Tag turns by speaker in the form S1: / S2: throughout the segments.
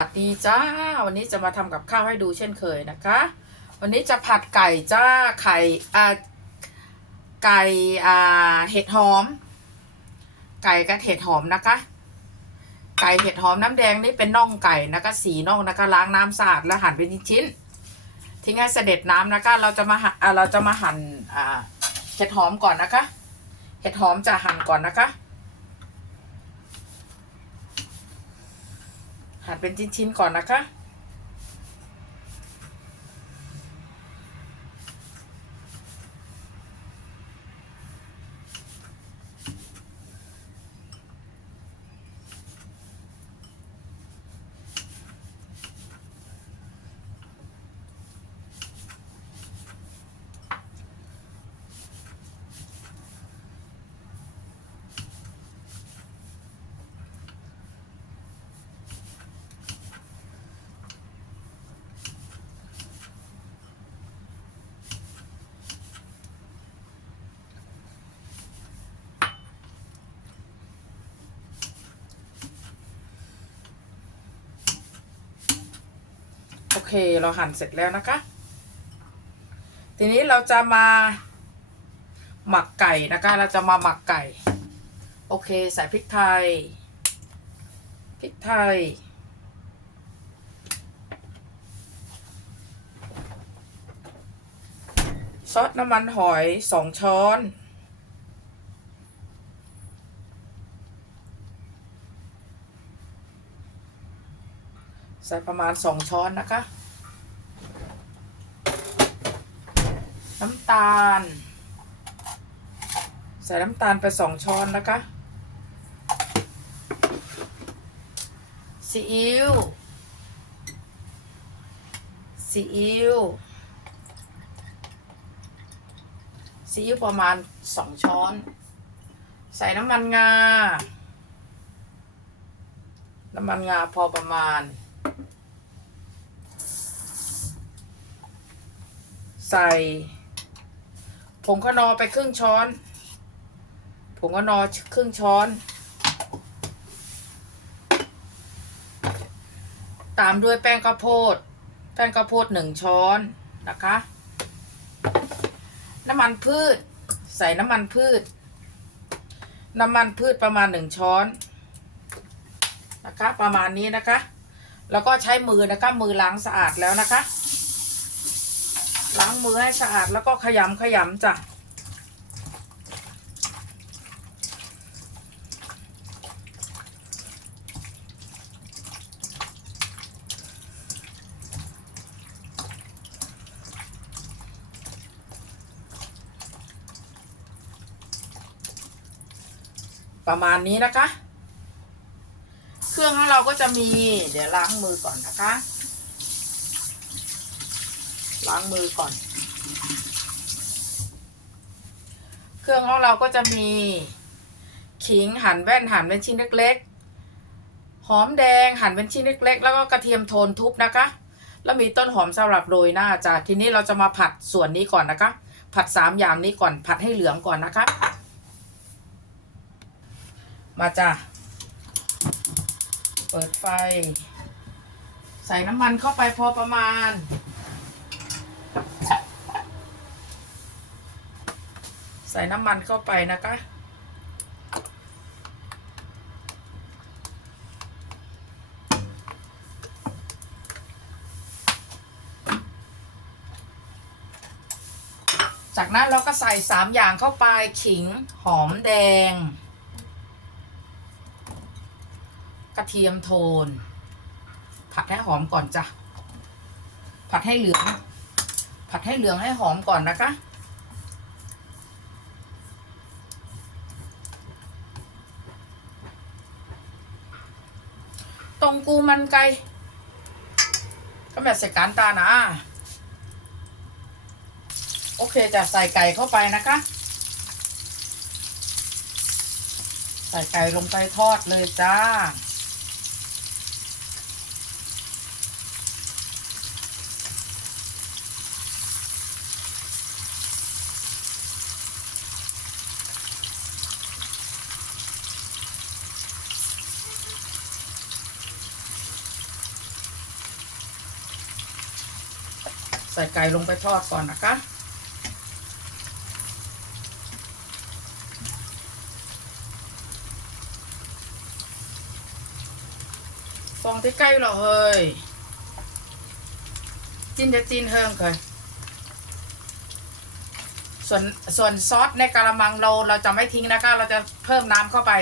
S1: สวัสดีจ้าวันนี้จะมาทำกับข้าวให้ดูเช่นเคยนะคะ วันนี้จะผัดไก่จ้าไข่อ่าไก่อ่าเห็ดหอม ไก่กับเห็ดหอมนะคะ ไก่เห็ดหอมน้ำแดงนี่เป็นน่องไก่นะคะสีน่องนะคะล้างน้ำสะอาดแล้วหั่นเป็นชิ้นๆทิ้งให้เสด็จน้ำนะคะ เราจะมาหั่นอ่าเราจะมาหั่นอ่าเห็ดหอมก่อนนะคะ เห็ดหอมจะหั่นก่อนนะคะ หั่นเป็นชิ้นๆก่อนนะคะ เคเราหั่นเสร็จแล้วนะคะ ทีนี้เราจะมาหมักไก่นะคะ เราจะมาหมักไก่ โอเค ใส่พริกไทย พริกไทย ซอสน้ำมันหอยสองช้อนใส่ประมาณสองช้อนนะคะ น้ำตาล ใส่น้ำตาลไปสองช้อนนะคะซีอิ๊วซีอิ๊วซีอิ๊วประมาณสองช้อน ใส่น้ำมันงา น้ำมันงาพอประมาณ ใส่ ผงขนอไปครึ่งช้อน ผงขนอครึ่งช้อน ตามด้วยแป้งข้าวโพด แป้งข้าวโพดหนึ่งช้อนนะคะ น้ำมันพืช ใส่น้ำมันพืช น้ำมันพืชประมาณหนึ่งช้อนนะคะ ประมาณนี้นะคะ แล้วก็ใช้มือนะคะ มือล้างสะอาดแล้วนะคะ ล้างมือให้สะอาดแล้วก็ขยำขยำจ้ะประมาณนี้นะคะ เครื่องของเราก็จะมี เดี๋ยวล้างมือก่อนนะคะ ล้างมือก่อน เครื่องของเราก็จะมีขิงหั่นแว่นหั่นเป็นชิ้นเล็กๆ หอมแดงหั่นเป็นชิ้นเล็ก ๆ แล้วก็กระเทียมโทนทุบนะคะ แล้วมีต้นหอมสำหรับโรยหน้าจ้ะทีนี้เราจะมาผัดส่วนนี้ก่อนนะคะ ผัดสามอย่างนี้ก่อนผัดให้เหลืองก่อนนะคะ มาจ้ะเปิดไฟ ใส่น้ำมันเข้าไปพอประมาณ ส่น้ำมันเข้าไปนะคะจากนั้นเราก็ใส่สามอย่างเข้าไปขิงหอมแดง กระเทียมโทน ผัดให้หอมก่อนจ้ะ ผัดให้เหลือง ผัดให้เหลืองให้หอมก่อนนะคะ รงกูมันไก่ก็แบบเสกการตานะ โอเคจะใส่ไก่เข้าไปนะคะ ใส่ไก่ลงไปทอดเลยจ้า ส่ไก่ลงไปทอดก่อนนะคะ ฟองที่ใกล้เราเฮ้ยจินจะจินเฮิงเคยส่วนส่วนซอสในกะละมังเราเราจะไม่ทิ้งนะคะ เราจะเพิ่มน้ำเข้าไป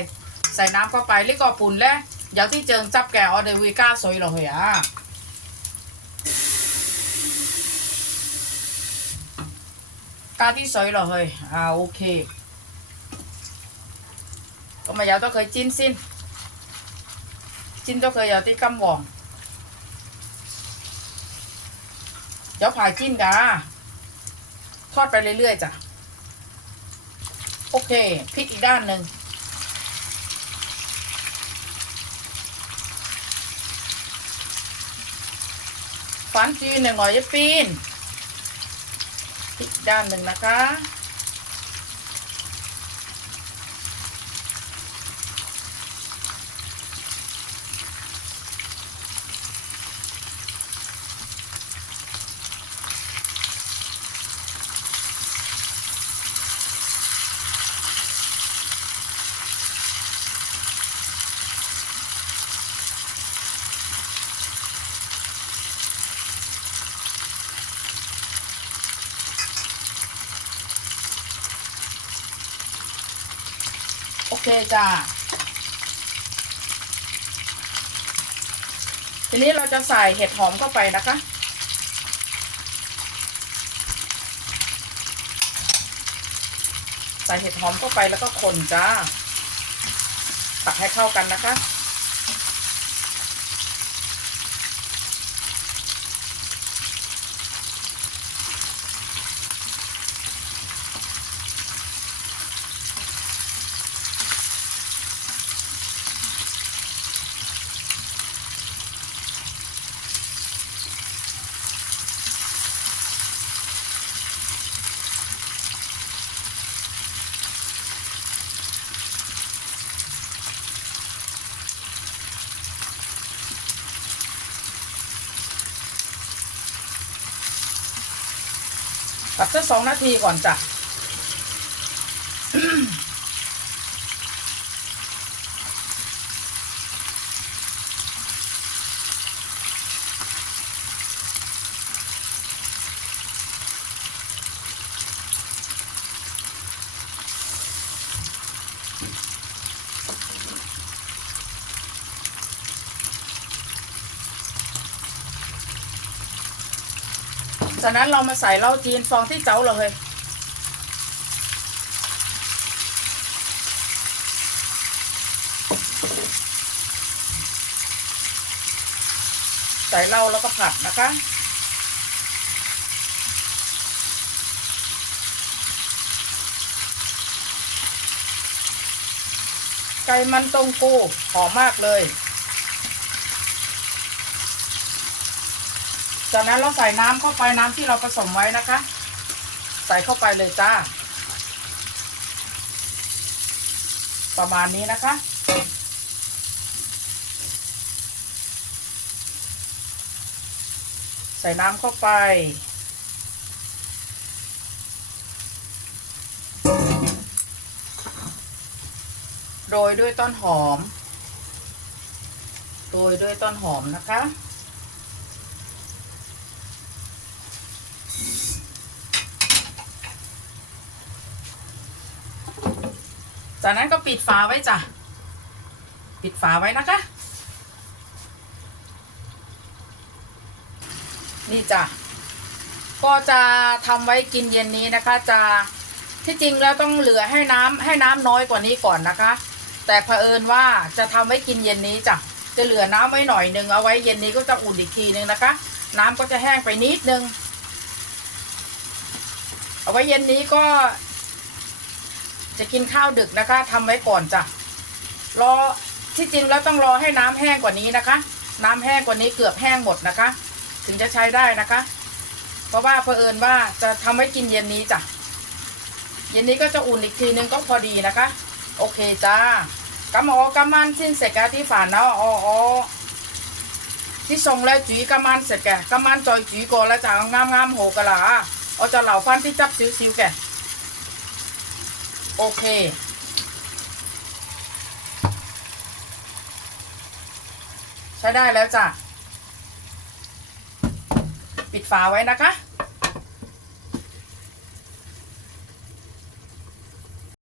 S1: ใส่น้ำเข้าไปลิกก็ปุ่นแล้วเดี๋ยวที่เจิงจับแกะออเดวีก้าสวยเราเหรอะกาที่สวยเราเฮ้ย อ่าโอเคก็มาเดี๋ยวต้องเคยจิ้นสิ้นจิ้นต้องเคยเดี๋ยวที่กำหว่องเดี๋ยวผ่ายจิ้นกาทอดไปเรื่อยๆจ้ะ โอเคพลิกอีกด้านหนึ่งฟันจีนหนึ่งหน่อยจะปีน พลิกอีกด้านหนึ่งนะคะ เคจ้าทีนี้เราจะใส่เห็ดหอมเข้าไปนะคะ ใส่เห็ดหอมเข้าไปแล้วก็คนจ้า ตักให้เข้ากันนะคะ ตัดสักสองนาทีก่อนจ้ะ จากนั้นเรามาใส่เหล้าจีนฟองที่เจ้าเลยใส่เหล้าแล้วก็ผัดนะคะไก่มันตรงกูหอมมากเลย จากนั้นเราใส่น้ำเข้าไปน้ำที่เราผสมไว้นะคะ ใส่เข้าไปเลยจ้า ประมาณนี้นะคะ ใส่น้ำเข้าไปโรยด้วยต้นหอม โรยด้วยต้นหอมนะคะ จากนั้นก็ปิดฝาไว้จ้ะ ปิดฝาไว้นะคะ นี่จ้ะ ก็จะทำไว้กินเย็นนี้นะคะ จะที่จริงแล้วต้องเหลือให้น้ำให้น้ำน้อยกว่านี้ก่อนนะคะ แต่เผอิญว่าจะทำไว้กินเย็นนี้จ้ะ จะเหลือน้ำไว้หน่อยหนึ่งเอาไว้เย็นนี้ก็จะอุ่นอีกทีนึงนะคะ น้ำก็จะแห้งไปนิดนึง เอาไว้เย็นนี้ก็ จะกินข้าวดึกนะคะ ทำไว้ก่อนจ้ะรอที่จริงแล้วต้องรอให้น้ำแห้งกว่านี้นะคะ น้ำแห้งกว่านี้เกือบแห้งหมดนะคะ ถึงจะใช้ได้นะคะ เพราะว่าเผอิญว่าจะทำไว้กินเย็นนี้จ้ะเย็นนี้ก็จะอุ่นอีกทีนึงก็พอดีนะคะ โอเคจ้ากำมอกำมันชิ้นเสกที่ฝานเนาะอ๋อที่ส่งแล้วจีกำมันเสร็จแกกำมันจอยจีก่อนแล้วจะงามงามโหกะหลาเอาจะเหล่าฟันที่จับสิวๆแก โอเค ใช้ได้แล้วจ้ะ ปิดฝาไว้นะคะ